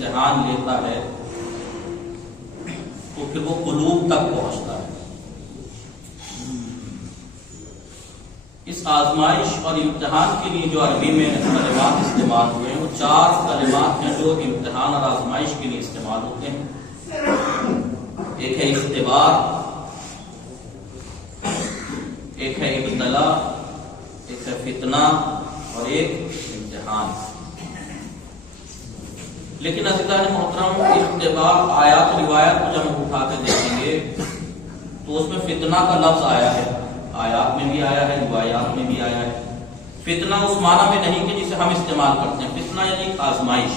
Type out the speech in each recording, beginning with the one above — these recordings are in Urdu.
امتحان لیتا ہے تو پھر وہ قلوب تک پہنچتا ہے. اس آزمائش اور امتحان کے لیے جو عربی میں کلمات استعمال ہوئے ہیں وہ 4 کلمات ہیں جو امتحان اور آزمائش کے لیے استعمال ہوتے ہیں. ایک ہے اختبار، ایک ہے ابتلا، ایک ہے فتنہ اور ایک امتحان. لیکن عزیزان محترم، اختبار آیات روایات کو جب ہم اٹھا کے دیکھیں گے تو اس میں فتنہ کا لفظ آیا ہے، آیات میں بھی آیا ہے، روایات میں بھی آیا ہے. فتنہ اس معنی میں نہیں کہ جسے ہم استعمال کرتے ہیں. فتنہ یعنی آزمائش.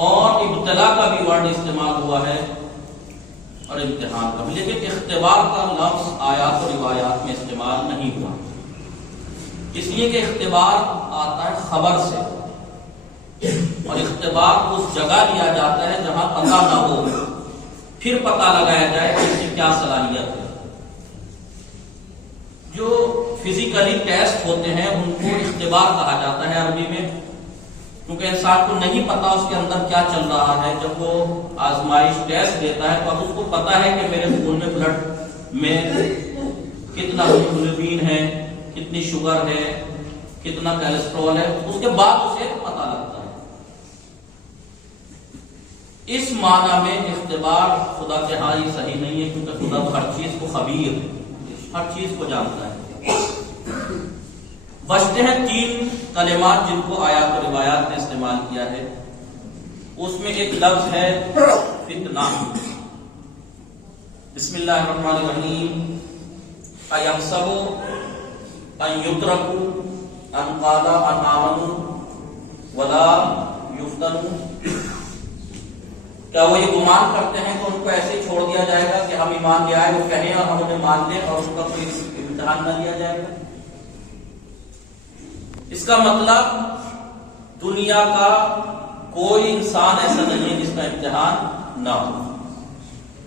اور ابتلا کا بھی ورڈ استعمال ہوا ہے اور امتحان کا بھی، لیکن اختبار کا لفظ آیات اور روایات میں استعمال نہیں ہوا، اس لیے کہ اختبار آتا ہے خبر سے، اور اختبار اس جگہ لیا جاتا ہے جہاں پتہ نہ ہو، پھر پتہ لگایا جائے کہ اس کی کیا صلاحیت ہے. جو فزیکلی ٹیسٹ ہوتے ہیں ان کو اختبار کہا جاتا ہے عربی میں، کیونکہ انسان کو نہیں پتا اس کے اندر کیا چل رہا ہے. جب وہ آزمائش ٹیسٹ دیتا ہے تو اب اس کو پتا ہے کہ میرے خون میں بلڈ میں کتنا ہیموگلوبین ہے، کتنی شوگر ہے، کتنا کولیسٹرول ہے، اس کے بعد اسے پتا لگتا ہے. اس معنی میں اختبار خدا کے ہاں ہی صحیح نہیں ہے، کیونکہ خدا تو ہر چیز کو خبیر ہے، ہر چیز کو جانتا ہے. بچتے ہیں 3 کلمات جن کو آیات و روایات نے استعمال کیا ہے. اس میں ایک لفظ ہے فتنہ. بسم اللہ الرحمن الرحیم. ایحسبوا ان یترکوا ان قالوا ان آمنوا ولا یفتنوا. کیا وہ یہ گمان کرتے ہیں کہ ان کو ایسے چھوڑ دیا جائے گا کہ ہم ایمان لے آئے، وہ کہیں اور ہم انہیں مان لیں اور ان کا کوئی امتحان نہ لیا جائے گا؟ اس کا مطلب دنیا کا کوئی انسان ایسا نہیں ہے جس کا امتحان نہ ہو.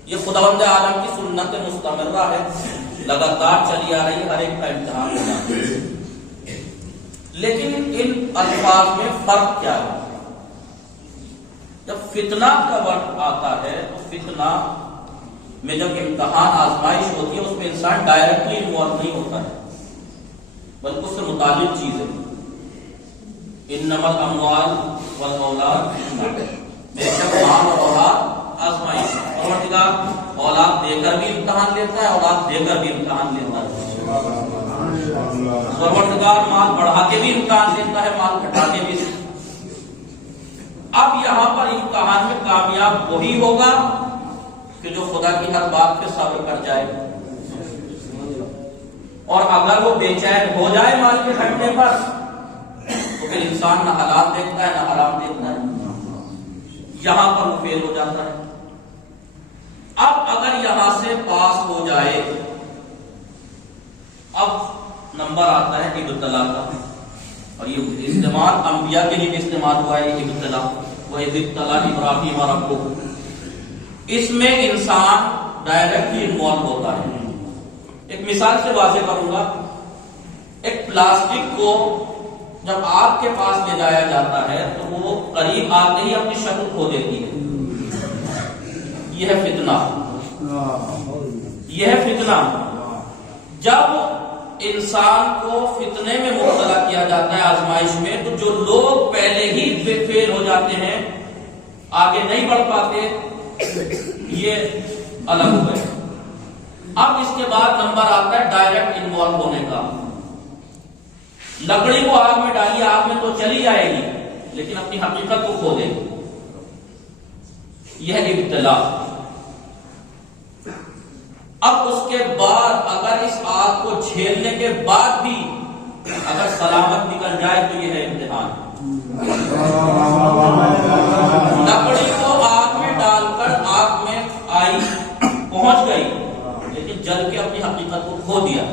یہ خداوند عالم کی سنت مستمرہ ہے، لگاتار چلی آ رہی ہے، ہر ایک کا امتحان ہونا. لیکن ان الفاظ میں فرق کیا ہے؟ جب فتنہ کا وقت آتا ہے تو فتنہ میں جب امتحان آزمائش ہوتی ہے اس میں انسان ڈائریکٹلی انوالو نہیں ہوتا ہے، بلکہ اس سے متعلق چیز ہے. انما الاموال والاولاد فتنہ. بے شک مال اور اولاد آزمائش. پروردگار اولاد دے کر بھی امتحان لیتا ہے، اولاد دے کر بھی امتحان لیتا ہے. پروردگار مال بڑھا کے بھی امتحان لیتا ہے، مال گھٹا کے بھی. اب یہاں پر امتحان میں کامیاب وہی ہوگا کہ جو خدا کی ہر بات پہ صبر کر جائے. اور اگر وہ بے چین ہو جائے مال کے گھٹنے پر تو پھر انسان نہ حلال دیکھتا ہے نہ حرام دیکھتا ہے، یہاں پر وہ فیل ہو جاتا ہے. اب اگر یہاں سے پاس ہو جائے، اب نمبر آتا ہے ابتلا کا، اور یہ استعمال انبیاء کے لیے بھی استعمال ہوا ہے. یہ ابتلا وَإِذِ ابْتَلَىٰ إِبْرَاهِيمَ رَبُّهُ، اس میں انسان ڈائریکٹلی انوالو ہوتا ہے. ایک مثال سے واضح کروں گا. ایک پلاسٹک کو جب آگ کے پاس لے جایا جاتا ہے تو وہ قریب آتے ہی اپنی شکل کھو دیتی ہے. یہ ہے فتنہ. یہ ہے فتنہ. جب انسان کو فتنے میں مبتلا کیا جاتا ہے آزمائش میں، تو جو لوگ پہلے ہی فیل ہو جاتے ہیں، آگے نہیں بڑھ پاتے، یہ الگ ہوئے. اب اس کے بعد نمبر آتا ہے ڈائریکٹ انوالو ہونے کا. لکڑی کو آگ میں ڈالیے، آگ میں تو چلی جائے گی لیکن اپنی حقیقت کو کھو دے گی. یہ ہے ابتلا. اب اس کے بعد اگر اس آگ کو جھیلنے کے بعد بھی اگر سلامت نکل جائے تو یہ ہے امتحان. لکڑی کو آگ میں ڈال کر آگ میں آئی، پہنچ گئی، لیکن جل کے اپنی حقیقت کو کھو دیا.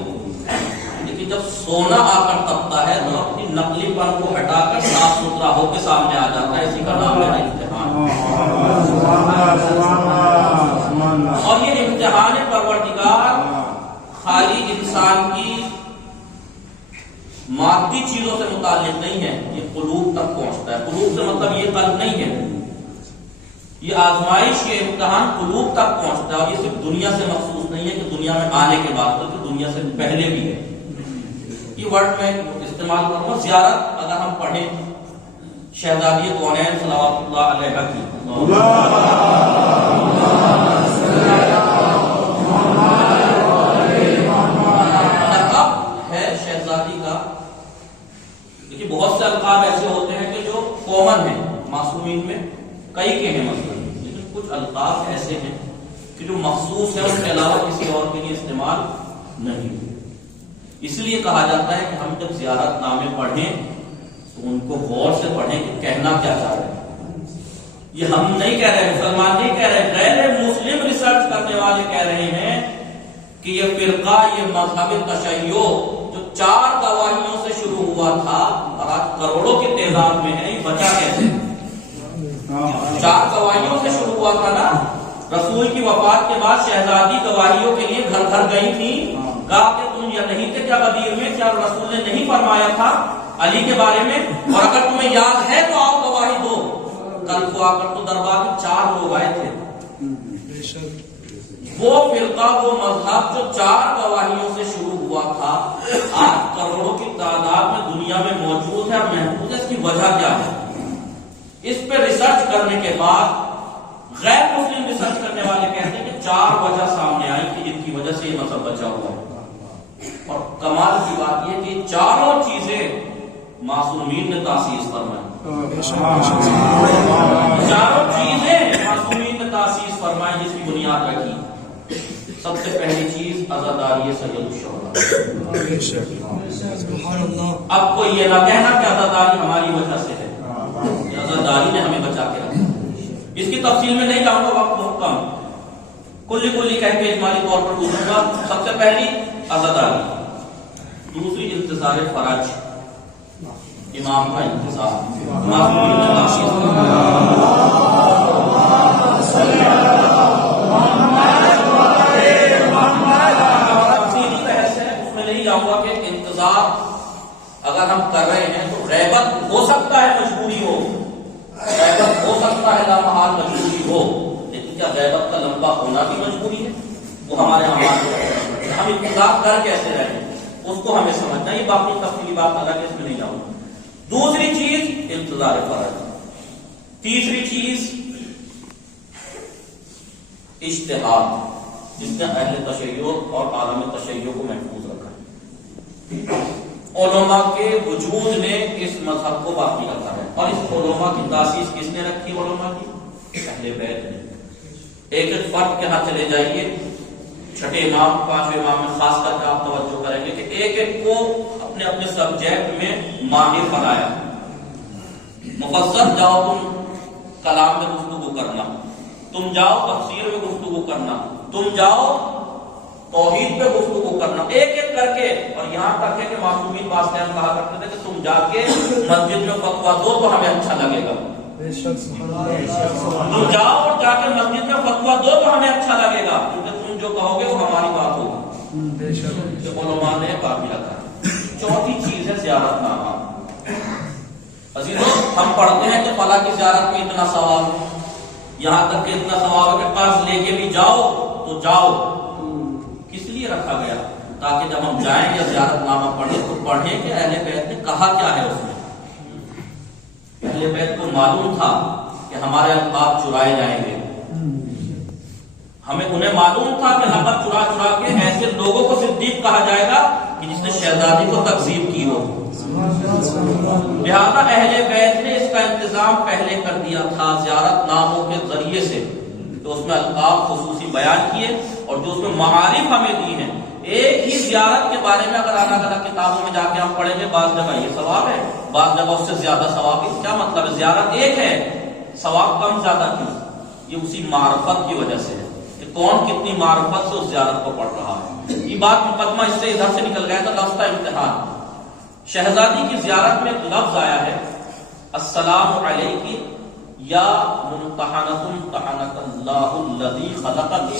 لیکن جب سونا آ کر تپتا ہے تو اپنی نقلی پن کو ہٹا کر صاف ستھرا ہو کے سامنے آ جاتا ہے. اسی کا نام ہے امتحان. اور یہ امتحان پروردگار خالی انسان کی مادی چیزوں سے متعلق نہیں ہے، یہ قلوب تک پہنچتا ہے. ہے. قلوب سے مطلب یہ قلب نہیں ہے. یہ آزمائش کے امتحان قلوب تک پہنچتا ہے، اور یہ صرف دنیا سے مخصوص نہیں ہے کہ دنیا میں آنے کے بعد، بلکہ دنیا سے پہلے بھی ہے. یہ ورڈ میں استعمال کروں گا. زیارت اگر ہم پڑھیں شہزادی کونین صلوات اللہ علیہ کی، لقب ہے شہزادی کا. دیکھیے بہت سے القاب ایسے ہوتے ہیں کہ جو کامن ہیں معصومین میں، کئی کے ہیں مثلا، لیکن کچھ القاب ایسے ہیں کہ جو مخصوص ہے، اس کے علاوہ کسی اور کے لیے استعمال نہیں. اس لیے کہا جاتا ہے کہ ہم جب زیارت نامے پڑھیں تو ان کو غور سے پڑھیں کہ کہنا کیا چاہ رہے ہیں. یہ ہم نہیں کہہ رہے، مسلمان نہیں کہہ رہے، غیر مسلم ریسرچ کرنے والے کہہ رہے ہیں کہ یہ فرقہ، یہ مذہب تشیع جو 4 گواہیوں سے شروع ہوا تھا اور آج کروڑوں کی تعداد میں ہے، یہ بچا کیسے؟ 4 گواہیوں سے شروع ہوا تھا نا. رسول کی وفات کے بعد شہزادی گواہیوں کے لیے گھر گھر گئی تھی. کہا کہ تم یہ نہیں تھے کیا غدیر میں؟ کیا رسول نے نہیں فرمایا تھا علی کے بارے میں؟ اور اگر تمہیں یاد ہے تو آؤ گواہی دو. کل کو آ کر تو دربار میں 4 لوگ آئے تھے. وہ فرقہ، وہ مذہب جو 4 گواہیوں سے شروع ہوا تھا، آج کروڑوں کی تعداد میں دنیا میں موجود ہے اور محفوظ ہے. اس کی وجہ کیا ہے؟ اس پہ ریسرچ کرنے کے بعد غیر مسلم ریسرچ کرنے والے کہتے ہیں کہ 4 وجہ سامنے آئی کہ جن کی وجہ سے یہ مذہب بچا ہوا ہے. اور کمال کی بات یہ کہ 4 چیزیں معصومین نے تاسیس فرمائی. 4 چیزیں معصومین نے تاسیس فرمائی، جس کی بنیاد رکھی. سب سے پہلی چیز عزاداری سید الشہداء. اب کوئی یہ نہ کہنا کہ عزاداری ہماری وجہ سے ہے، عزاداری نے ہمیں بچا کے رکھا. اس کی تفصیل میں نہیں جاؤں گا، وقت بہت کم، کلی کہہ کے اجمالی طور پر پوچھوں گا. سب سے پہلی عزاداری، دوسری انتظار فرج، امام کا انتظار. تفصیلی بحث ہے، اس میں نہیں جاؤں گا کہ انتظار اگر ہم کر رہے ہیں تو غیبت ہو سکتا ہے مجبوری ہو، غیبت ہو سکتا ہے لامحال مجبوری ہو، لیکن کیا غیبت کا لمبا ہونا بھی مجبوری ہے؟ وہ ہمارے ہم انتظار کر کیسے رہے ہیں اس کو ہمیں سمجھنا. یہ باقی تفصیلی بات الگ ہے، اس میں نہیں جاؤں گا. دوسری چیز انتظار فرض. تیسری چیز اجتہاد، جس نے اہل تشیع اور عالم تشیع کو محفوظ رکھا. علماء کے وجود نے اس مذہب کو باقی رکھا ہے. اور اس علماء کی تاسیس کس نے رکھی؟ علماء کی اہل بیت نے. ایک ایک فرد کے ہاں چلے جائیے، 6 امام 5 امام میں خاص کر کے آپ توجہ کریں گے کہ ایک ایک کو اپنے اپنے سبجیکٹ میں ماہر بنایا. مفصل جاؤ تم کلام میں گفتگو کرنا، تم جاؤ تفسیر میں گفتگو کرنا، تم جاؤ توحید پہ گفتگو کرنا، ایک ایک کر کے. اور یہاں تک ہے کہ معصومین واسطے کہا کرتے تھے کہ تم جا کے مسجد میں فتویٰ دو تو ہمیں اچھا لگے گا. تم جاؤ اور جا کے مسجد میں فتویٰ دو تو ہمیں اچھا لگے گا، کیونکہ تم جو کہو گے وہ ہماری بات ہوگی. علماء نے باقی رکھا. چوتھی چیز ہے زیارت نامہ. عزیزوں، ہم پڑھتے ہیں کہ فلاں کی زیارت میں اتنا ثواب ہے، یہاں تک کہ اتنا ثواب ہے کہ قرض لے کے بھی جاؤ تو جاؤ. کس لیے رکھا گیا؟ تاکہ جب ہم جائیں یا زیارت نامہ پڑھیں تو پڑھیں کہ اہل بیت نے کہا کیا ہے اس میں. اہل بیت کو معلوم تھا کہ ہمارے القاب چرائے جائیں گے، انہیں معلوم تھا کہ لقب چرا کے ایسے لوگوں کو صدیق کہا جائے گا کہ جس نے شہزادی کو تکذیب کی ہو. لہذا اہل بیت نے اس کا انتظام پہلے کر دیا تھا زیارت ناموں کے ذریعے سے. تو اس میں القاب خصوصی بیان کیے اور جو اس میں معارف ہمیں دی ہیں. ایک ہی زیارت کے بارے میں اگر الگ الگ کتابوں میں جا کے ہم پڑھیں گے، بعض جگہ یہ ثواب ہے، بعض جگہ اس سے زیادہ ثواب ہے. کیا مطلب ہے؟ زیارت ایک ہے، ثواب کم زیادہ کیوں؟ یہ اسی معرفت کی وجہ سے ہے کہ کون کتنی معرفت سے اس زیارت کو پڑھ رہا ہے. یہ بات مقدمہ اس سے ادھر سے نکل گیا تھا. لفظ امتحان. شہزادی کی زیارت میں ایک لفظ آیا ہے السلام علیکی یا ممتحنۃ امتحنک اللہ الذی خلقک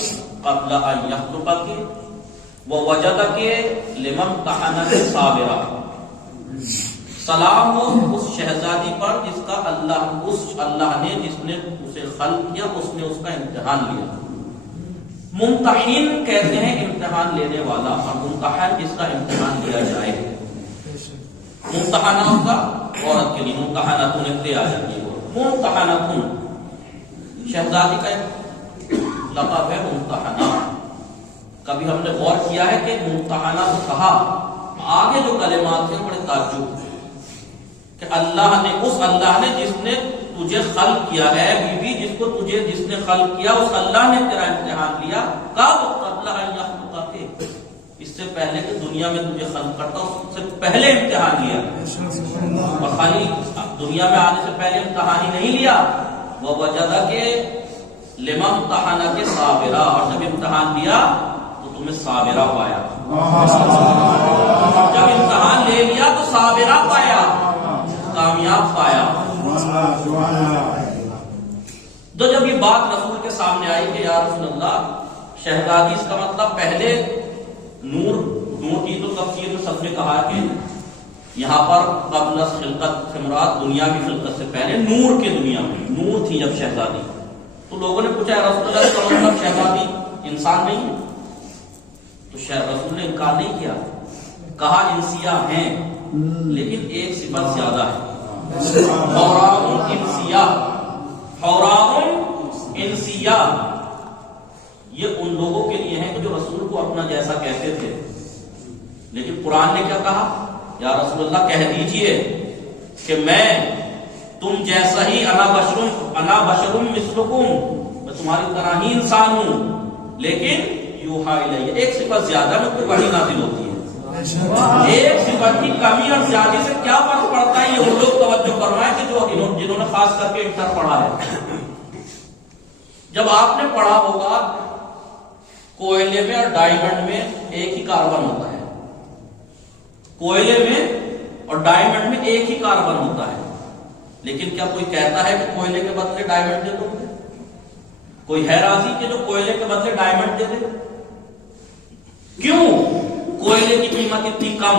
قبل ان یخلقک ووجدک لمن امتحنک صابرا. سلام ہو اس شہزادی پر جس کا اللہ نے جس نے اسے خلق کیا، اس نے اس کا امتحان لیا۔ ممتحن کہتے ہیں امتحان لینے والا، اور ممتحن جس کا امتحان لیا جائے۔ ممتحنہ ہوگا عورت کے لیے، ممتحنتن ابتداء آ جاتی ہے۔ ممتحنتن شہزادی کا ایک لقب ہے ممتحنہ۔ کبھی ہم نے غور کیا ہے کہ ممتحنہ تو کہا، آگے جو کلمات ہیں بڑے تعجب کہ اللہ نے جس نے تجھے خلق کیا ہے، بی بی جس نے خلق کیا، اس اللہ نے تیرا امتحان لیا۔ کب؟ قبل ان یخلقک، اس سے پہلے کہ دنیا میں تجھے خلق کرتا، اس سے پہلے امتحان لیا۔ اور خالی دنیا میں آنے سے پہلے امتحان ہی نہیں لیا، وہ وجدہ کے لما امتحانہ کے صابرہ، اور جب امتحان لیا تو تمہیں صابرہ پایا۔ جب امتحان لے لیا تو صابرہ پایا، کامیاب پایا۔ تو جب یہ بات رسول کے سامنے آئی کہ یا رسول اللہ، شہزادی اس کا مطلب پہلے نور کی تو تفسیر میں سب نے کہا کہ یہاں پر قبل خلقت سے مراد دنیاوی خلقت سے پہلے نور کے دنیا میں نور تھی جب شہزادی۔ تو لوگوں نے پوچھا یا رسول اللہ اس کا مطلب شہزادی انسان نہیں ہے؟ تو رسول نے انکار نہیں کیا، کہا انسیہ ہیں لیکن ایک صفت زیادہ ہے، حوراء انسیہ۔ حوراء انسیہ یہ ان لوگوں کے لیے ہیں کہ جو رسول کو اپنا جیسا کہتے تھے، لیکن قرآن نے کیا کہا؟ یا رسول اللہ کہہ دیجئے کہ میں تم جیسا ہی انا بشرم مثلکم، میں تمہاری طرح ہی انسان ہوں، لیکن یوحا الیہ، ایک صفت زیادہ میں کوئی وحی نازل ہوتی ہے۔ ایک صفت کی کمی اور زیادہ سے کیا فرق پڑتا ہے، یہ وہ لوگ توجہ فرمائیں کہ جنہوں نے خاص کر کے انٹر پڑھا ہے۔ جب آپ نے پڑھا ہوگا کوئلے میں اور ڈائمنڈ میں ایک ہی کاربن ہوتا ہے، کوئلے میں اور ڈائمنڈ میں ایک ہی کاربن ہوتا ہے، لیکن کیا کوئی کہتا ہے کہ کوئلے کے بدلے ڈائمنڈ دے دو؟ کوئی ہے راضی کہ جو کوئلے کے بدلے ڈائمنڈ دے دے؟ کیوں کوئلے کی قیمت اتنی کم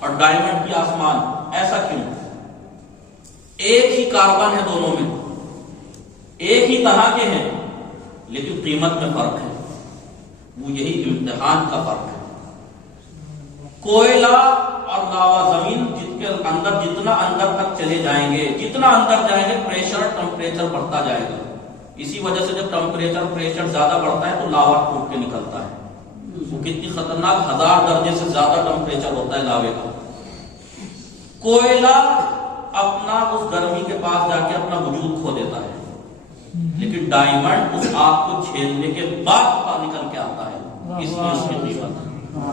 اور ڈائمنڈ کی آسمان؟ ایسا کیوں؟ ایک ہی کاربن ہے دونوں میں، ایک ہی طرح کے ہیں، لیکن قیمت میں فرق ہے۔ وہ یہی امتحان کا فرق ہے۔ کوئلہ اور لاوا زمین جس کے اندر جتنا اندر تک چلے جائیں گے، جتنا اندر جائیں گے پریشر ٹمپریچر بڑھتا جائے گا۔ اسی وجہ سے جب پریشر زیادہ بڑھتا ہے تو لاوا ٹوٹ کے نکلتا ہے۔ وہ کتنی خطرناک، 1000 درجے سے زیادہ ٹمپریچر ہوتا ہے لاوے کا۔ کوئلہ اپنا اس گرمی کے پاس جا کے اپنا وجود کھو دیتا ہے، لیکن ڈائمنڈ اس آگ کو جھیلنے کے بعد باہر نکل کے آتا ہے، اس لیے اس کی قیمت۔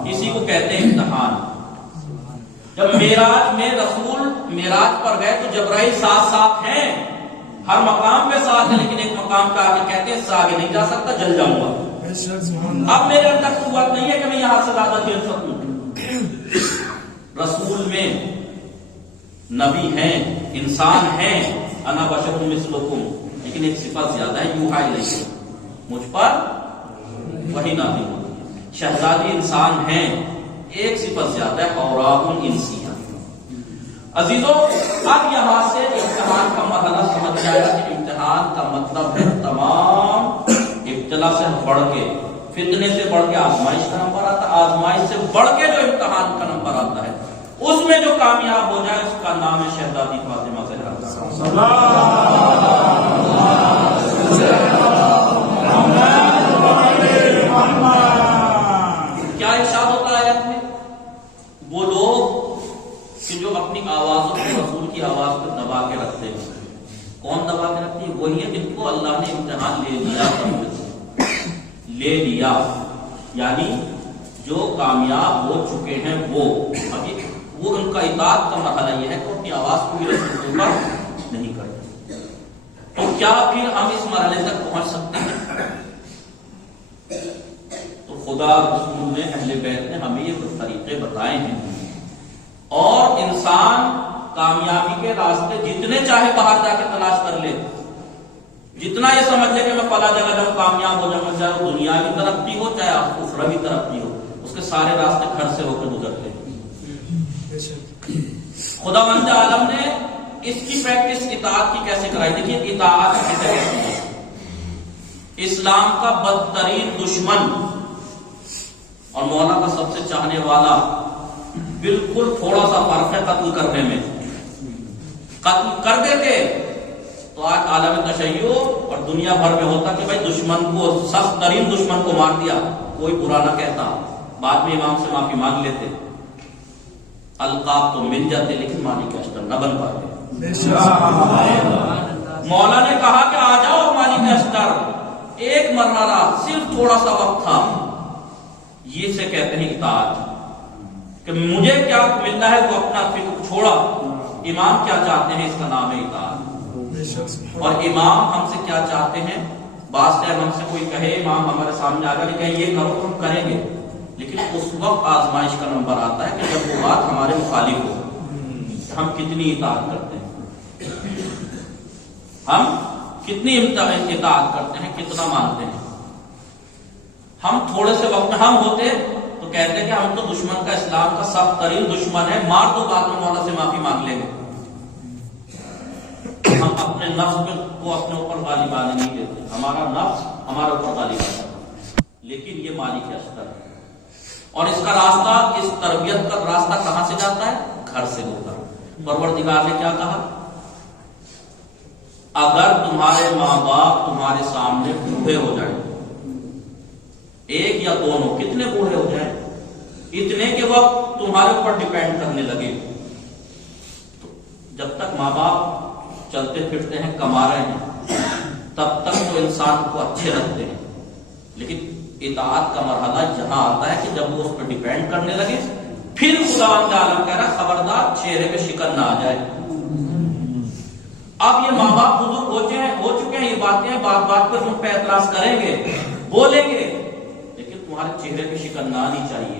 اسی کو کہتے ہیں امتحان۔ جب معراج میں رسول معراج پر گئے تو جبرائیل ساتھ ساتھ ہیں، ہر مقام پہ ساتھ ہے، لیکن ایک مقام پہ آگے کہتے ہیں اس سے آگے نہیں جا سکتا، جل جاؤں گا۔ اب میرے اندر قوت نہیں ہے کہ میں یہاں سے زیادہ کھیل سکوں۔ رسول میں نبی ہیں، انسان ہیں، انا بشر مثلکم، لیکن ایک صفت زیادہ ہے، یوحا الیہ، مجھ پر وحی نازل ہوتی ہے۔ شہزادی انسان ہیں، ایک صفت زیادہ ہے، حوراء انسیہ۔ عزیزوں، اب یہاں سے امتحان کا مرحلہ سمجھ جائے گا کہ امتحان کا مطلب ہے تمام ابتلا سے بڑھ کے، فتنے سے بڑھ کے آزمائش کا نمبر آتا ہے، آزمائش سے بڑھ کے جو امتحان کا نمبر آتا ہے، اس میں جو کامیاب ہو جائے اس کا نام ہے شہزادی فاطمہ زہرا۔ کیا ارشاد ہوتا ہے آیت میں؟ وہ لوگ کہ جو اپنی آوازوں کو رسول کی آواز پر دبا کے رکھتے ہیں، کون دبا کے رکھتے ہیں؟ وہی ہے جن کو اللہ نے امتحان لے لیا، یعنی جو کامیاب ہو چکے ہیں وہ ان کا اطاعت کا مرحلہ یہ ہے کہ اپنی آواز کو بھی رسول کے اوپر نہیں کرتے۔ تو کیا پھر ہم اس مرحلے تک پہنچ سکتے ہیں؟ تو خدا رسول نے، اہل بیت نے ہمیں یہ طریقے بتائے ہیں، اور انسان کامیابی کے راستے جتنے چاہے باہر جا کے تلاش کر لے، جتنا یہ سمجھ لے کہ میں فلاں جگہ جب کامیاب ہو جاؤں گا، چاہے وہ دنیاوی ترقی ہو چاہے اخروی ترقی ہو، اس کے سارے راستے گھر سے ہو کے گزرتے ہیں۔ خداوند عالم نے اس کی پریکٹس اطاعت کی کیسے کرائی؟ دیکھیے اطاعت کیسے کہتے ہیں، اسلام کا بدترین دشمن اور مولا کا سب سے چاہنے والا بالکل تھوڑا سا فرق ہے قتل کرنے میں. قتل کر دیتے تو آج عالم تشیع اور دنیا بھر میں ہوتا کہ بھائی دشمن کو، سخت ترین دشمن کو مار دیا، کوئی برا نہ کہتا، بعد میں امام سے معافی مانگ لیتے، القاب تو مل جاتے لیکن مالک اشتر نہ بن پاتے. مولا نے کہا کہ آ جاؤ مالک اشتر، ایک مرحلہ صرف تھوڑا سا وقت تھا. یہ سے کہتے ہیں اطاعت، کہ مجھے کیا ملنا ہے وہ اپنا فکر چھوڑا، امام کیا چاہتے ہیں اس کا نام ہے اطاعت. اور امام ہم سے کیا چاہتے ہیں؟ بعض ٹائم ہم سے کوئی کہے، امام ہمارے سامنے آ کر کہ یہ کرو تو ہم کریں گے، لیکن اس وقت آزمائش کا نمبر آتا ہے کہ جب وہ بات ہمارے مخالف ہو، ہم کتنی اطاعت کرتے ہیں، ہم کتنی اطاعت کرتے ہیں، کتنا مانتے ہیں. ہم تھوڑے سے وقت میں ہم ہوتے تو کہتے ہیں کہ ہم تو دشمن کا، اسلام کا سخت ترین دشمن ہے، مار دو، بعد میں مولا سے معافی مانگ لیں گے. ہم اپنے نفس کو اپنے اوپر غالب آنے نہیں دیتے، ہمارا نفس ہمارے اوپر غالب آتا ہے. لیکن یہ مالک اشتر ہے، اور اس کا راستہ، اس تربیت کا راستہ کہاں سے جاتا ہے؟ گھر سے ہو کر. پروردگار نے کیا کہا؟ اگر تمہارے ماں باپ تمہارے سامنے بوڑھے ہو جائیں، ایک یا دونوں، کتنے بوڑھے ہو جائیں؟ اتنے کے وقت تمہارے اوپر ڈیپینڈ کرنے لگے، تو جب تک ماں باپ چلتے پھرتے ہیں، کما رہے ہیں، تب تک تو انسان کو اچھے رکھتے ہیں. لیکن اطاعت کا مرحلہ جہاں آتا ہے کہ جب وہ اس پر ڈیپینڈ کرنے لگے، پھر خداوند عالم کہہ رہا خبردار چہرے پہ شکن نہ آ جائے. اب یہ ماں باپ بزرگ ہو چکے ہیں، یہ باتیں بات بات پہ تم پہ اعتراض کریں گے، بولیں گے، لیکن تمہارے چہرے پہ شکن نہ آنی چاہیے.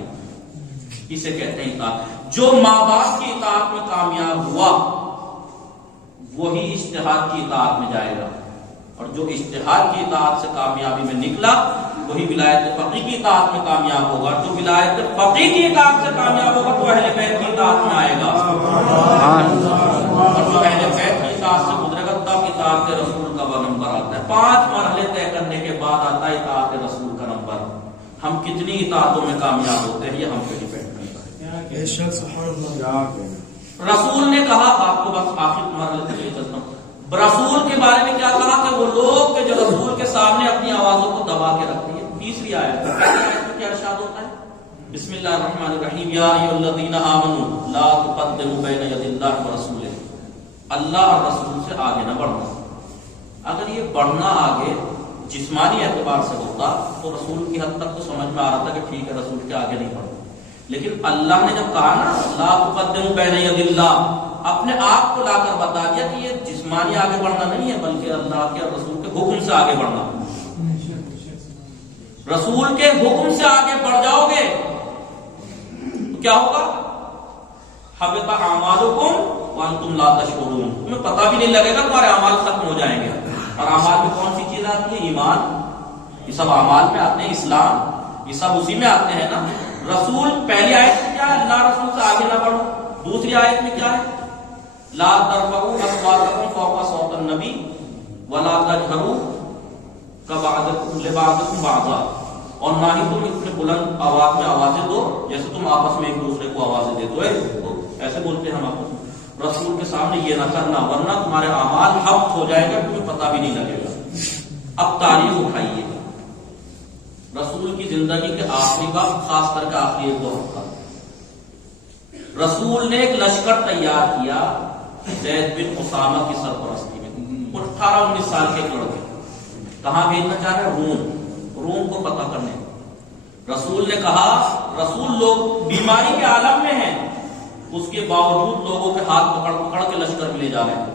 اسے کہتے ہیں اطاعت. جو ماں باپ کی اطاعت میں کامیاب ہوا وہی اجتہاد کی اطاعت میں جائے گا، اور جو اجتہاد کی اطاعت سے کامیابی میں نکلا وہی ولایت فقیہ کی اطاعت میں کامیاب ہوگا. جو ولایت فقیہ کی اطاعت سے کامیاب ہوگا تو اہل بیت کی اطاعت میں آئے گا، اور جو اہل بیت کی اطاعت سے گزرے گا تب اطاعت رسول کا وہ نمبر آتا ہے. 5 مرحلے طے کرنے کے بعد آتا ہے اطاعت رسول کا نمبر. ہم کتنی اطاعتوں میں کامیاب ہوتے ہیں یہ ہم پہ ڈیپینڈ کرتا ہے. رسول نے کہا، آپ کو بس آخر مرحلے تک لے چلتا ہوں، رسول کے بارے میں کیا کہا کہ وہ لوگ کہ جو رسول کے سامنے اپنی آوازوں کو دبا کے رکھتی ہے. تیسری آیت، پہلی آیت میں کیا ارشاد ہوتا ہے؟ بسم اللہ الرحمن الرحیم، یا ایھا الذین آمنوا لا تقدموا بین یدی اللہ ورسولہ. اللہ اور رسول سے آگے نہ بڑھنا. اگر یہ بڑھنا آگے جسمانی اعتبار سے ہوتا تو رسول کی حد تک تو سمجھ میں آ رہا تھا کہ ٹھیک ہے رسول کے آگے نہیں بڑھنا، لیکن اللہ نے جب کہا نا لا تقدموا بین یدی اللہ، اپنے آپ کو لا کر بتا دیا کہ یہ جسمانی آگے بڑھنا نہیں ہے بلکہ اللہ کے اور رسول کے حکم سے آگے بڑھنا. رسول کے حکم سے آگے بڑھ جاؤ گے تو کیا ہوگا؟ حبط اعمالکم وانتم لا تشعرون. تمہیں پتہ بھی نہیں لگے گا، تمہارے اعمال ختم ہو جائیں گے. اور اعمال میں کون سی چیز آتی ہے؟ ایمان. یہ سب اعمال میں آتے ہیں، اسلام یہ سب اسی میں آتے ہیں نا. رسول پہلی آیت میں کیا ہے؟ اللہ رسول سے آگے نہ بڑھو. دوسری آیت میں کیا ہے؟ لا ترفعوا اصواتکم فوق صوت النبی ولا تجهروا كبعضكم لبعضكم بعضا. اور نہ ہی تم اتنے بلند آواز میں آوازیں دو جیسے تم آپس میں ایک دوسرے کو آوازیں دیتے ہو. ایسے بولتے ہیں ہم آپس میں. رسول کے سامنے یہ نہ کرنا ورنہ تمہارے اعمال حبط ہو جائے گا، تمہیں پتہ بھی نہیں لگے گا. اب تاریخ اٹھائیے رسول کی زندگی کے آخری کا، خاص کر کے آخری 1-2 ہفتہ. رسول نے ایک لشکر تیار کیا زید بن اسامہ کی سرپرستی میں. 18-19 سال کے لڑکے کہاں بھیجنا چاہ رہے؟ روم کو فتح کرنے. رسول نے کہا، رسول لوگ بیماری کے عالم میں ہیں، اس کے باوجود لوگوں کے ہاتھ پکڑ کے لشکر لے جا رہے ہیں.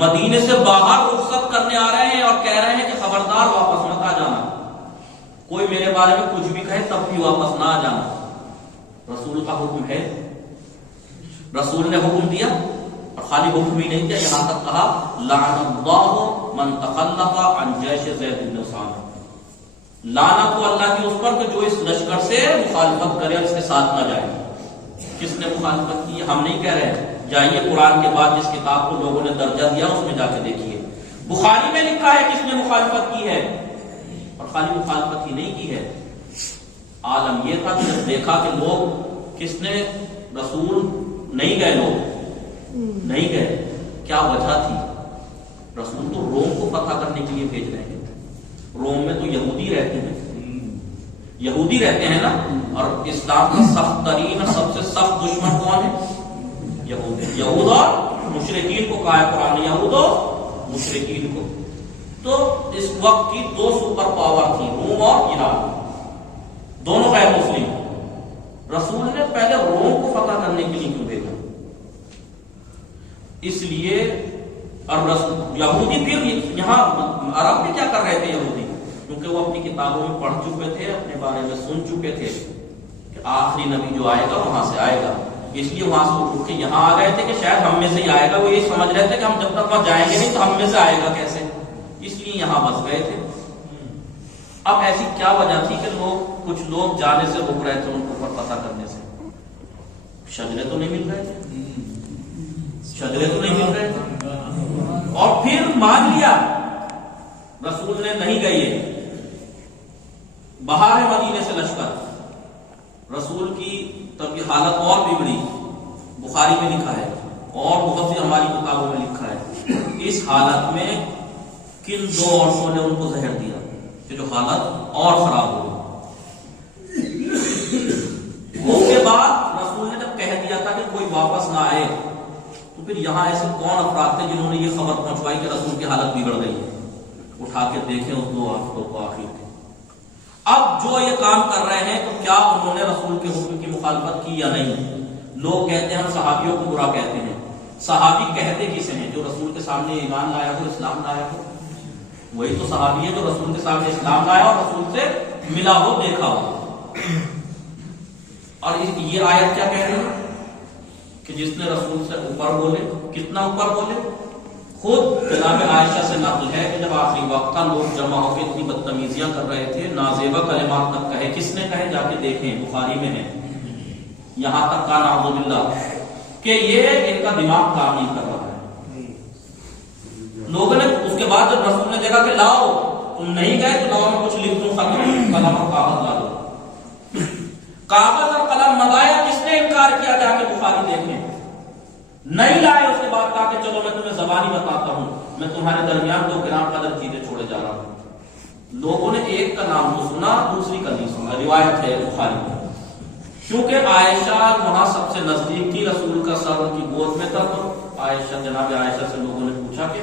مدینے سے باہر رخصت کرنے آ رہے ہیں اور کہہ رہے ہیں کہ خبردار واپس مت آ جانا، کوئی میرے بارے میں کچھ بھی کہے تب بھی واپس نہ آ جانا. رسول کا حکم ہے. رسول نے حکم دیا اور خالی حکم ہی نہیں دیا، یہاں تک کہا لعن اللہ من تخلف عن جیش زید بن اسامہ. لعنت ہو اللہ کی اس پر کہ جو اس لشکر سے مخالفت کرے اور اس کے ساتھ نہ جائے. کس نے مخالفت کی؟ ہم نہیں کہہ رہے، جائیے قرآن کے بعد جس کتاب کو لوگوں نے درجہ دیا اس میں جا کے دیکھیے، بخاری میں لکھا ہے کس نے مخالفت کی ہے، اور خالی مخالفت ہی نہیں کی ہے، عالم یہ تھا کہ جب دیکھا کہ لوگ کس نے رسول نہیں گئے، لوگ نہیں گئے، کیا وجہ تھی؟ رسول تو روم کو فتح کرنے کے لیے بھیج رہے ہیں، روم میں تو یہودی رہتے ہیں، یہودی رہتے ہیں نا، اور اسلام کا سخت ترین اور سب سے سخت دشمن کون ہے؟ یہود اور مشرکین کو کہا ہے قرآن نے، یہود اور مشرکین کو۔ تو اس وقت کی دو سپر پاور تھی، روم اور ایران، دونوں غیر مسلم۔ رسول نے پہلے روم کو فتح کرنے کے لیے کیوں بھیجا؟ اس لیے، اور یہودی پھر یہاں عرب میں کیا کر رہے تھے یہودی؟ کیونکہ وہ اپنی کتابوں میں پڑھ چکے تھے، اپنے بارے میں سن چکے تھے کہ آخری نبی جو آئے گا وہاں سے آئے گا، اس لیے وہاں سے اٹھ کے یہاں آ گئے تھے کہ شاید ہم میں سے ہی آئے گا۔ وہ یہ سمجھ رہے تھے کہ ہم جب تک وہاں جائیں گے نہیں تو ہم میں سے آئے گا کیسے، اس لیے یہاں بس گئے تھے۔ اب ایسی کیا وجہ تھی کہ کچھ لوگ جانے سے رک رہے تھے ان کو پتہ کرنے سے؟ شجرے تو نہیں مل رہے تھے، شجرے تو نہیں مل رہے تھے، اور پھر مان لیا رسول نے نہیں گئے، باہر ہے مدینے سے لشکر، رسول کی تب یہ حالت اور بگڑی، بخاری میں لکھا ہے اور بہت سی ہماری کتابوں میں لکھا ہے۔ اس حالت میں کن دو عورتوں نے ان کو زہر دیا کہ جو حالت اور خراب ہو گئی۔ اس کے بعد رسول نے جب کہہ دیا تھا کہ کوئی واپس نہ آئے تو پھر یہاں ایسے کون افراد تھے جنہوں نے یہ خبر پہنچوائی کہ رسول کی حالت بگڑ گئی ہے؟ اٹھا کے دیکھیں اس دو ہفتوں کو آخر کے۔ اب جو یہ کام کر رہے ہیں تو کیا انہوں نے رسول کے حکم کی مخالفت کی یا نہیں؟ لوگ کہتے ہیں ہم صحابیوں کو برا کہتے ہیں، صحابی کہتے کسے ہیں؟ جو رسول کے سامنے ایمان لایا ہو، اسلام لایا ہو، وہی تو صحابی ہے جو رسول کے سامنے اسلام لایا اور رسول سے ملا ہو، دیکھا ہو۔ اور یہ آیت کیا کہہ رہی ہے کہ جس نے رسول سے اوپر بولے، کتنا اوپر بولے؟ خود جناب عائشہ سے نقل ہے کہ جب آخری وقت تھا لوگ جمع ہو کے اتنی بدتمیزیاں کر رہے تھے، نازیبہ کلمات تک کہے۔ کس نے کہے؟ جا کے دیکھیں، بخاری میں ہے۔ یہاں تک کہا نعوذ باللہ کہ یہ ان کا دماغ کام نہیں کر رہا ہے۔ لوگوں نے اس کے بعد جب رسول نے دیکھا کہ لاؤ، تم نہیں گئے تو لاؤ میں کچھ لکھ دوں، قلم اور کاغذ لا دو۔ کاغذ اور قلم منگایا، کس نے انکار کیا؟ جا کے بخاری دیکھیں، نہیں لائے۔ اس کے بعد کہا کہ چلو میں تمہیں زبانی بتاتا ہوں، میں تمہارے درمیان دو گرام قدر چیزیں چھوڑے جا رہا ہوں۔ لوگوں نے ایک کا نام تو سنا، دوسری کا نہیں سنا، روایت ہے بخاری میں۔ کیونکہ عائشہ وہاں سب سے نزدیک تھی، رسول کا سر ان کی گود میں تھا، تو عائشہ، جناب عائشہ سے لوگوں نے پوچھا کہ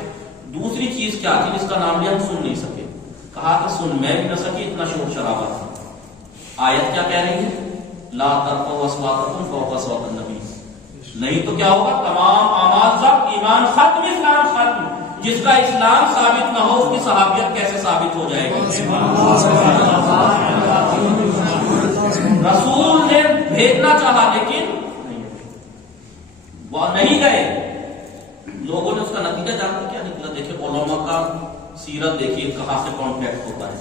دوسری چیز کیا تھی جس کا نام لیا ہم سن نہیں سکے؟ کہا کہ سن میں بھی نہ سکی، اتنا شور شرابہ تھا۔ آیت کیا کہہ رہی ہے؟ لا ترفعوا اصواتکم فوق صوت النبی۔ نہیں تو کیا ہوگا؟ تمام اعمال سب، ایمان ختم، اسلام ختم۔ جس کا اسلام ثابت نہ ہو اس کی صحابیت کیسے ثابت ہو جائے گی؟ رسول نے بھیجنا چاہا لیکن وہ نہیں گئے۔ لوگوں نے اس کا نتیجہ جانتے کیا نکلا؟ دیکھیں علماء کا سیرت دیکھیے کہاں سے کانٹیکٹ ہوتا ہے۔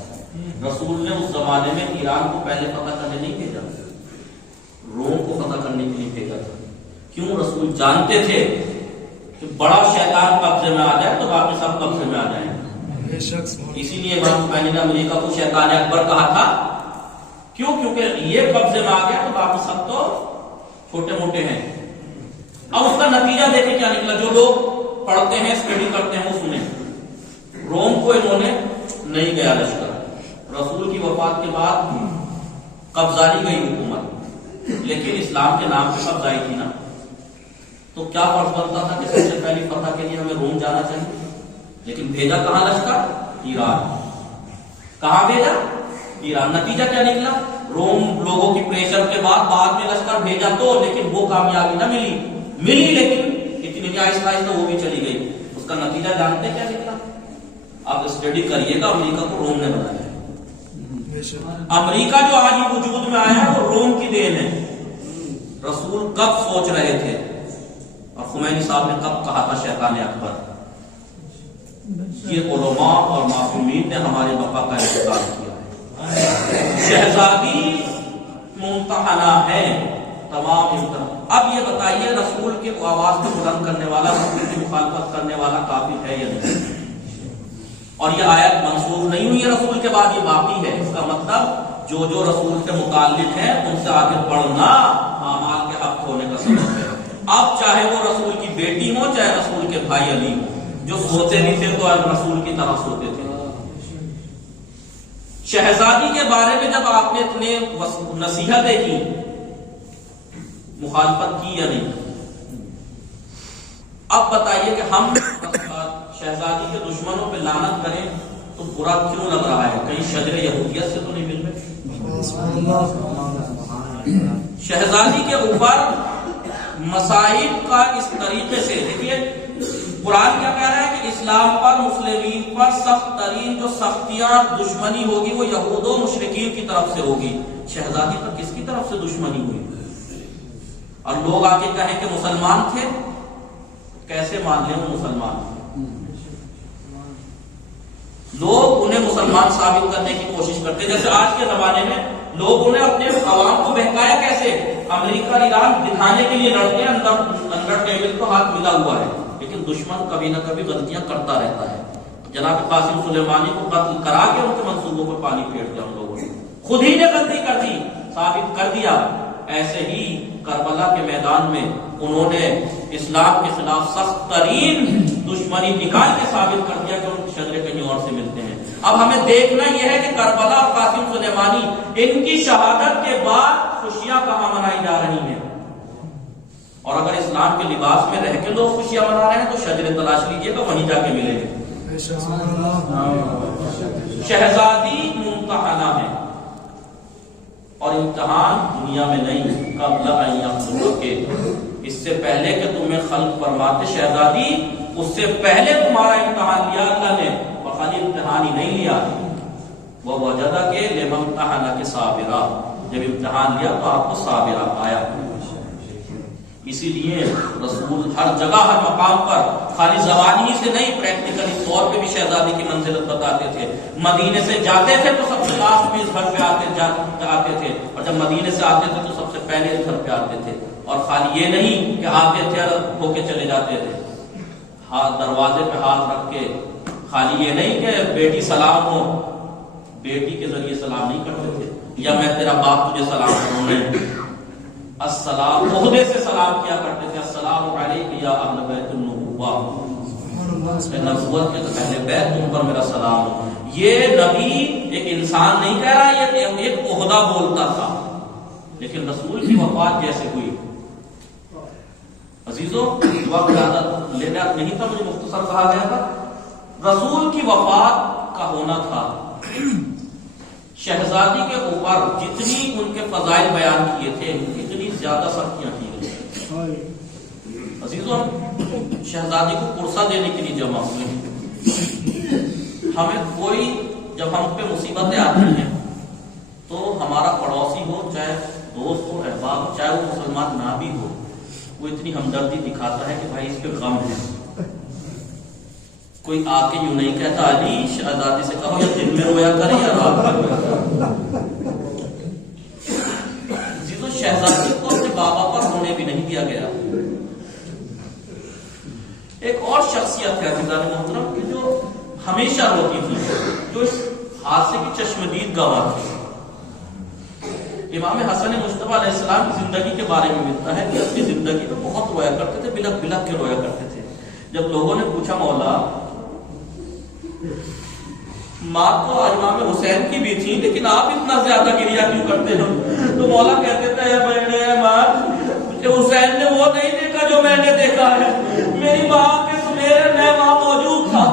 رسول نے اس زمانے میں ایران کو پہلے فتح کرنے نہیں بھیجا، روم کو فتح کرنے کے لیے بھیجا تھا۔ کیوں؟ رسول جانتے تھے کہ بڑا شیطان قبضے میں آ جائے تو باقی سب قبضے میں آ جائیں۔ اسی لیے امام خمینی نے امریکہ کو شیطان اکبر کہا تھا۔ کیوں؟ کیونکہ یہ قبضے میں آ گیا تو باقی سب تو چھوٹے موٹے ہیں۔ اب اس کا نتیجہ دیکھیں کیا نکلا۔ جو لوگ پڑھتے ہیں، اسٹڈی کرتے ہیں، وہ سنیں۔ روم کو انہوں نے نہیں گیا لشکر، رسول کی وفات کے بعد قبضائی گئی حکومت، لیکن اسلام کے نام سے قبضائی تھی نا، تو کیا فرض بنتا تھا کہ سب سے پہلی فتح کے لیے ہمیں روم جانا چاہیے، لیکن بھیجا کہاں لشکر؟ ایران۔ کہاں بھیجا؟ ایران۔ نتیجہ کیا نکلا؟ روم لوگوں کی پریشر کے بعد میں لشکر بھیجا تو، لیکن وہ کامیابی نہ ملی لیکن اتنی آہستہ آہستہ وہ بھی چلی گئی۔ اس کا نتیجہ جانتے کیا نکلا؟ آپ اسٹڈی کریے گا، امریکہ کو روم نے بنایا۔ امریکہ جو آج وجود میں آیا ہے وہ روم کی دین ہے۔ رسول کب سوچ رہے تھے اور خمینی صاحب نے کب کہا تھا شیطان اکبر؟ یہ علماء اور معصومین نے ہمارے بقا کا انتظار کیا ہے۔ شہزادی ممتحنہ ہے، تمام اب یہ بتائیے رسول کے آواز کو بلند کرنے والا، رسول کی مخالفت کرنے والا کافر ہے یا نہیں؟ اور یہ آیت منسوخ نہیں ہوئی ہے رسول کے بعد، یہ باقی ہے۔ اس کا مطلب جو رسول سے متعلق ہے ان سے آگے بڑھنا اعمال کے حق ہونے کا سبب ہے۔ اب چاہے وہ رسول کی بیٹی ہو، چاہے رسول کے بھائی علی ہو، جو سوتے نہیں تھے تو رسول کی طرح سوتے تھے۔ شہزادی کے بارے میں جب آپ نے اتنے نصیحتیں کی، مخالفت کی یا نہیں؟ اب بتائیے کہ ہم شہزادی کے دشمنوں پہ لعنت کریں تو برا کیوں لگ رہا ہے؟ کہیں شجر یہودیت سے تو نہیں مل رہے؟ شہزادی کے اوپر مصائب کا اس طریقے سے دیکھیے، قرآن کیا کہہ رہا ہے کہ اسلام پر، مسلمین پر سخت ترین جو سختیاں دشمنی ہوگی وہ یہود و مشرکین کی طرف سے ہوگی۔ شہزادی پر کس کی طرف سے دشمنی ہوئی؟ اور لوگ آ کے کہیں کہ مسلمان تھے، کیسے مان لیں وہ مسلمان؟ لوگ انہیں مسلمان ثابت کرنے کی کوشش کرتے ہیں، جیسے آج کے زمانے میں لوگ انہیں اپنے عوام کو بہکایا کیسے؟ امریکہ اور ایران دکھانے کے لیے لڑتے ہیں، اندر ٹیبل کو ہاتھ ملا ہوا ہے، لیکن دشمن کبھی نہ کبھی غلطیاں کرتا رہتا ہے۔ جناب قاسم سلیمانی کو قتل کرا کے ان کے منصوبوں پر پانی پھیر دیا ان لوگوں نے، خود ہی نے غلطی کر دی، ثابت کر دیا۔ ایسے ہی کربلا کے میدان میں انہوں نے اسلام کے خلاف سخت ترین دشمنی نکال کے ثابت کر دیا کہ ان کے شجرے کہیں اور سے ملتے ہیں۔ اب ہمیں دیکھنا یہ ہے کہ کربلا اور قاسم سلیمانی، ان کی شہادت کے بعد خوشیاں کہاں منائی جا رہی ہیں؟ اور اگر اسلام کے لباس میں رہ کے لوگ خوشیاں منا رہے ہیں تو شجرے تلاش لیجیے گا، وہیں جا کے ملیں گے۔ شہزادی ممتحنہ ہے، اور امتحان دنیا میں نہیں، قبل ان یخلق کے، اس سے پہلے کہ تمہیں خلق فرماتے شہزادی، اس سے پہلے تمہارا امتحان لیا اللہ نے، اور خالی امتحان ہی نہیں لیا، وہ وجدہ کے لممتحنہ کے صابرہ، جب امتحان لیا تو آپ کو صابرہ پایا۔ اسی لیے رسول ہر جگہ ہر مقام پر خالی زبانی سے نہیں، پریکٹیکلی طور پہ بھی شہزادی کی منزلت بتاتے تھے۔ مدینے سے جاتے تھے تو سب سے لاسٹ میں اس گھر پہ آتے تھے، اور جب مدینے سے آتے تھے تو سب سے پہلے اس گھر پہ آتے تھے۔ اور خالی یہ نہیں کہ آتے تھے ہو کے چلے جاتے تھے، ہاتھ دروازے پہ ہاتھ رکھ کے، خالی یہ نہیں کہ بیٹی سلام ہو، بیٹی کے ذریعے سلام نہیں کرتے تھے، یا میں تیرا باپ تجھے سلام کروں، نہیں، السلام عہدے سے سلام کیا کرتے تھے۔ السلام علیکم یا اہل بیت النبوہ، نبوت کے تو پہلے بیت تم پر میرا سلام ہو۔ یہ نبی ایک انسان نہیں کہہ رہا، یہ ایک عہدہ بولتا تھا، لیکن رسول کی وفات جیسے ہوئی، عزیزوں وقت زیادہ لینا نہیں تھا، مجھے مختصر کہا گیا تھا، رسول کی وفات کا ہونا تھا۔ شہزادی کے اوپر جتنی ان کے فضائل بیان کیے تھے اتنی زیادہ سختیاں کی گئی۔ عزیزوں شہزادی کو پرسہ دینے کے لیے جمع ہوئے۔ ہمیں کوئی جب ہم پہ مصیبتیں آتی ہیں تو ہمارا پڑوسی ہو، چاہے دوست ہو، احباب ہو، چاہے وہ مسلمان نہ بھی ہو، وہ اتنی ہمدردی دکھاتا ہے کہ بھائی اس پہ غم ہے۔ کوئی آ کے یوں نہیں کہتا علی شہزادی سے کہو یا دن میں رویا کرے یا رات میں رویا کرے۔ جیسے شہزادی کو اپنے بابا پر رونے بھی نہیں دیا گیا۔ ایک اور شخصیت ہے عزیزان محترم کہ جو ہمیشہ روتی تھی، جو اس حادثے کی چشمدید گواہ تھی۔ امام حسن مجتبی علیہ السلام کی زندگی کے بارے میں ملتا ہے کہ اپنی زندگی میں بہت رویا کرتے تھے، بلک بلک کے رویا کرتے تھے۔ جب لوگوں نے پوچھا مولا ماں تو امام حسین کی بھی تھی لیکن آپ اتنا زیادہ گریا کیوں کرتے ہو؟ تو مولا کہتے تھے اے ماں، حسین نے وہ نہیں دیکھا جو میں نے دیکھا ہے۔ میری ماں کے سنیرے میں وہاں موجود تھا،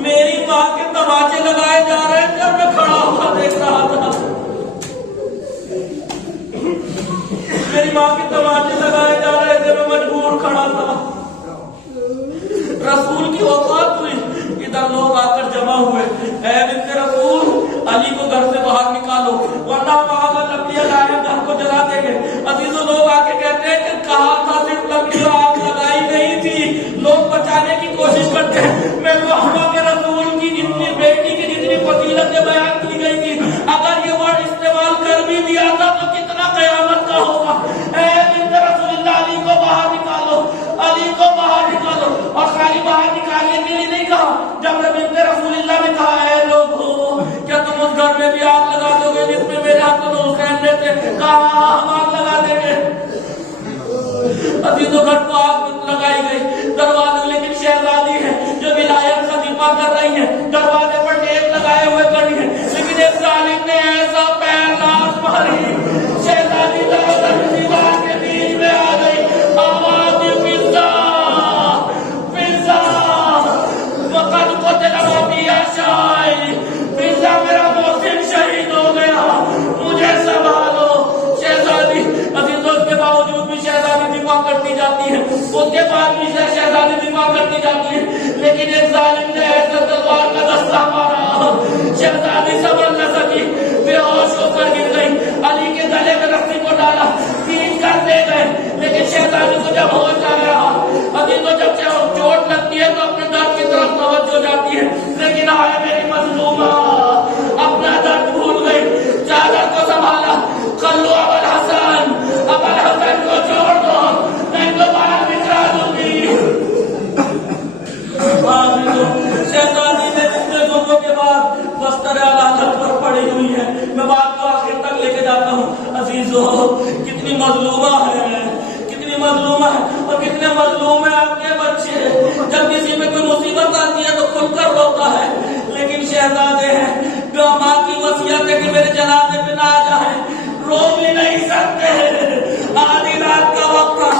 میری ماں کے تماچے لگائے جا رہے تھے اور میں کھڑا ہوا دیکھ رہا تھا۔ میری ماں کے تماچے لگائے جا رہے تھے، میں مجبور کھڑا تھا۔ رسول کی وفات ہوئی، ادھر لوگ آ کر جمع ہوئے، اے بنت رسول علی کو گھر سے باہر نکالو ورنہ ہم آگا لکڑیاں لائے گھر کو جلا دیں گے۔ عزیزوں لوگ آ کے کہتے ہیں کہ کہا تھا صرف لکڑیوں آگ لگائی نہیں تھی، لوگ بچانے فاطمہ بنت رسول اللہ نے کہا ہے لوگوں کیا تم اس گھر میں بھی آگ لگا دو گے جس میں میرے حسن حسین رہتے؟ کہا ہم آگ لگا دیں گے۔ ابھی تو گھر کو آگ لگائی گئی، دروازے لیکن شہزادی ہے جو ولایت خلیفہ کر رہی ہے، دروازے پر ٹیپ لگائے ہوئے کھڑی ہے، لیکن ایک ظالم نے ایسا پیر لاس ماری، شہزادی دیوار کے بیچ میں آ گئی، آواز دی فضا فضا وقت قتل ابی عشائی، فضا میرا محسن شہید ہو گیا، مجھے سنبھالو۔ شہزادی عزیز اس کے باوجود بھی شہزادی دفاع کرتی جاتی ہے، اس کے بعد بھی شہزادی دفاع کرتی جاتی ہے، لیکن ایک ظالم نے ایسا تلوار کا دستہ مارا، شہزادی صبر نہ سکی، بے ہوش ہو کر گر گئی، علی کے گلے میں رسی کو ڈالا، کھینچ کر لے گئے، لیکن شہزادی کو جب ہوش آ گیا، ابھی تو جب چوٹ لگتی ہے تو اپنے درد کی طرف توجہ جاتی ہے، لیکن آئے میری مظلومہ اپنا درد بھول گئی، چادر کو سنبھالا، خلو ابوالحسن کو چھوڑ دو نہیں تو باہر بکھرا دوں گی۔ شہزادی میں اتنے ظلموں کے بعد بستر عدالت پر پڑی ہوئی ہے، میں بات کو آخر تک لے کے جاتا ہوں۔ عزیزو کتنی مظلومہ ہے، کتنی مظلومہ ہے، اور کتنے مظلوم ہیں آپ کے بچے، جب کسی میں کوئی مصیبت آتی ہے تو کھل کر روتا ہے، لیکن شہزادے ہیں جو ماں کی وصیت ہے کہ میرے جنازے پہ نہ آ جائیں، رو بھی نہیں سکتے۔ آدھی رات کا وقت تھا،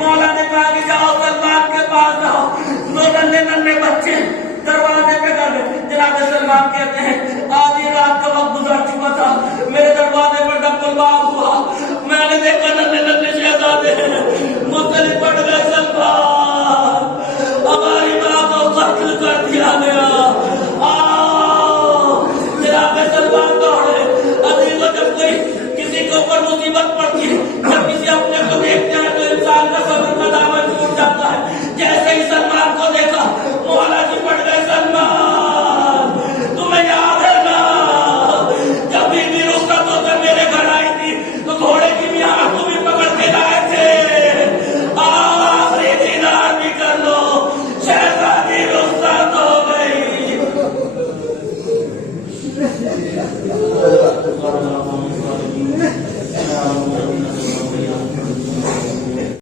مولا نے کہا کہ جاؤ سلمان کے پاس جاؤ، دو ننھے ننھے بچے دروازے پہ کر دے۔ جناب سلمان کہتے ہیں آدھی رات کا وقت گزر چکا تھا، میرے دروازے پر ڈب الباب ہوا، میں نے دیکھا ننھے ننھے شہزادے مختلف پڑ گئے سلمان